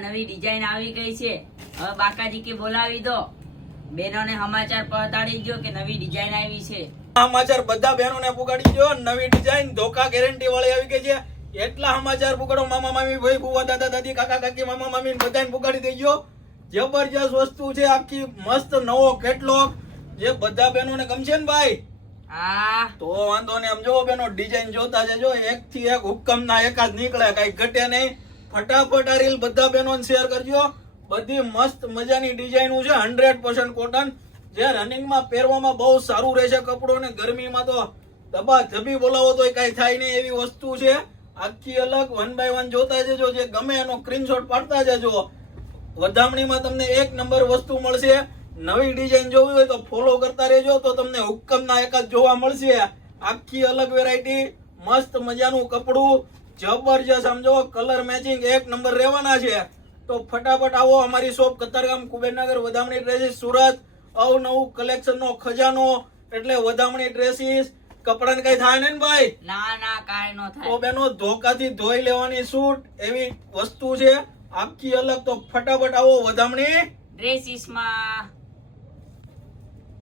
નવી ડિઝાઇન આવી ગઈ છે. હવે બાકાજી કે બોલાવી દો. બહેનોને સમાચાર પહોંચાડી ગયો કે નવી ડિઝાઇન આવી છે. સમાચાર બધા બહેનોને પુગાડી દો. નવી ડિઝાઇન ધોકા ગેરંટી વાળી આવી ગઈ છે. એટલા સમાચાર પુગાડો. મામા મામી ભાઈ ભુવા દાદા દાદી કાકા કાકી મામા મામી બધાને પુગાડી દેજો. જબરજસ્ત વસ્તુ છે. આખી મસ્ત નવો કેટલોગ જે બધા બહેનોને ગમશે ને ભાઈ. હા તો વાંધો ને. આમ જો બેનો ડિઝાઇન જોતા જજો. એક થી એક હુકમ ના એકાદ નીકળે, કઈ ઘટે નહીં. ફટાફટ આ રીલ બધા બહેનોને શેર કરજો. બધી મસ્ત મજાની ડિઝાઇનો છે. 100% કોટન, જે રનિંગમાં પહેરવામાં બહુ સારું રહેશે કપડું, ને ગરમીમાં તો દબા ધબી બોલાવો તો કઈ થાય નહીં એવી વસ્તુ છે. આખી અલગ 1 by 1 જોતા જજો. જે ગમે એનો સ્ક્રીનશોટ પાડતા જજો. વધામણીમાં તમને એક નંબર વસ્તુ મળશે. નવી ડિઝાઇન જોવી હોય તો ફોલો કરતા રહેજો, તો તમને હુકમના એકાદ જોવા મળશે. આખી અલગ વેરાયટી, મસ્ત મજાનું કપડું, જબરજસ્ત. સમજો કલર મેચિંગ એક નંબર રહેવાના છે. તો ફટાફટ આવો અમારી શોપ કતારગામ કુબેરનગર, વધામણી ડ્રેસીસ સુરત. અવનવું કલેક્શન નો ખજાનો એટલે વધામણી ડ્રેસીસ. કપડાને કઈ થાય ને ભાઈ? ના કાંઈ નો તો થાય. બેનો ધોકાથી ધોઈ લેવાની સૂટ એવી વસ્તુ છે. આખી અલગ. તો ફટાફટ આવો વધામણી ડ્રેસીસમાં